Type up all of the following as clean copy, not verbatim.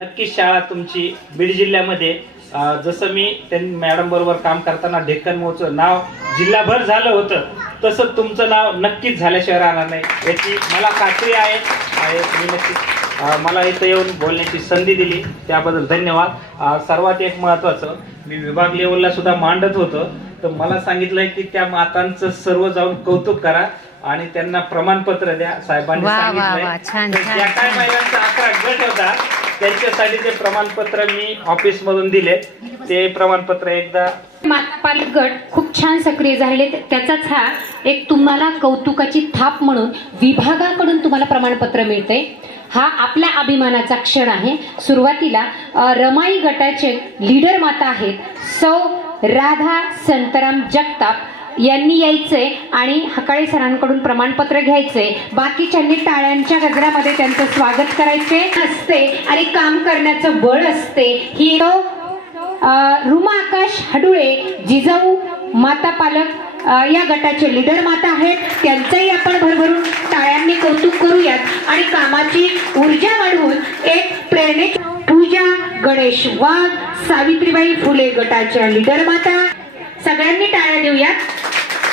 नक्कीच शाळा तुमची बीड जिल्ह्यामध्ये जसं मी मॅडम बरोबर काम करताना डेक्कन महोत्सव नाव जिल्हाभर झालं होतं तसं तुमचं नाव नक्कीच झाल्याशिवाय राहणार नाही याची मला खात्री आहे. तुम्ही नक्कीच मला इथं येऊन बोलण्याची संधी दिली त्याबद्दल धन्यवाद. सर्वात एक महत्त्वाचं मी विभाग लेवलला सुद्धा मांडत होतो तर मला सांगितलंय की त्या मातांचं सर्व जाऊन कौतुक करा आणि त्यांना प्रमाणपत्र द्या. साहेबांनी सांगितलंय ज्या काय महिलांचा 11 गट होता त्यांच्यासाठी ते प्रमाणपत्र मी ऑफिस मधून दिले. ते प्रमाणपत्र एकदा मातापालक गट खूप छान सक्रिय झाले त्याचाच हा एक तुम्हाला कौतुकाची थाप म्हणून विभागाकडून तुम्हाला प्रमाणपत्र मिळते. हा आपल्या अभिमानाचा क्षण आहे. सुरुवातीला रमाई गटाचे लीडर माता आहेत सौ राधा संतराम जगताप यांनी यायचे आणि हकाळे सरांकडून प्रमाणपत्र घ्यायचे. बाकीच्यांनी टाळ्यांच्या गजरामध्ये त्यांचं स्वागत करायचे असते आणि काम करण्याचं बळ असते. ही रुमा आकाश हडुळे जिजाऊ माता पालक या गटाचे लीडर माता आहेत. त्यांचंही आपण भरभरून टाळ्यांनी कौतुक करूयात आणि कामाची ऊर्जा वाढवून एक प्रेरणेची पूजा गणेश वाघ सावित्रीबाई फुले गटाच्या लीडर माता सगळ्यांनी टाळ्या देऊयात.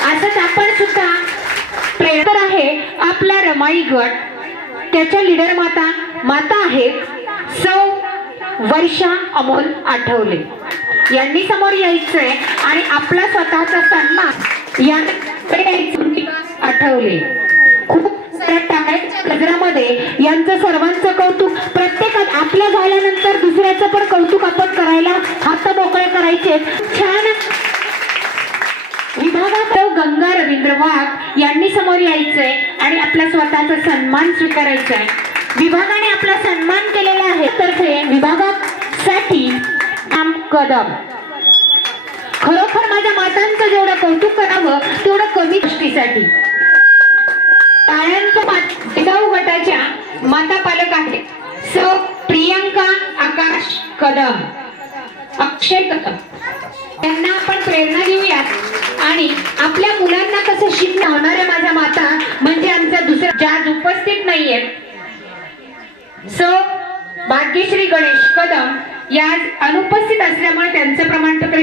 असंच आपण सुद्धा प्रेरणा आहे आपला रमाई गट त्याच्या लीडर माता आहेत सौ वर्षा अमोल आठवले यांनी समोर यायचंय आणि आपला स्वतःचा सन्मान यांनी आठवले. खूप साऱ्या टाळ्यांच्या गजरामध्ये यांचं सर्वांचं कौतुक प्रत्येकात आपल्या झाल्यानंतर दुसऱ्याचं पण कौतुक आपण करायला हात मोकळे करायचे. छान विभागात गंगा रवींद्र वाघ यांनी समोर यायचंय आणि आपला स्वतःचा सन्मान स्वीकारायचा आहे. विभागाने आपला सन्मान केलेला आहे तर्फे विभागासाठी काम कदम. खरोखर माझ्या मातांचं जेवढं कौतुक करावं तेवढं कमी गोष्टीसाठी. टाळ्यांच्या जिजाऊ गटाच्या माता पालक आहेत सौ प्रियंका आकाश कदम अक्षय कदम त्यांना आपण प्रेरणा देऊयात आणि आपल्या मुलांना कसं शिकणं होणाऱ्या माझ्या माता म्हणजे आमच्या दुसऱ्या ज्या आज उपस्थित नाहीयेत सौ भाग्यश्री गणेश कदम या अनुपस्थित असल्यामुळे त्यांचं प्रमाणपत्र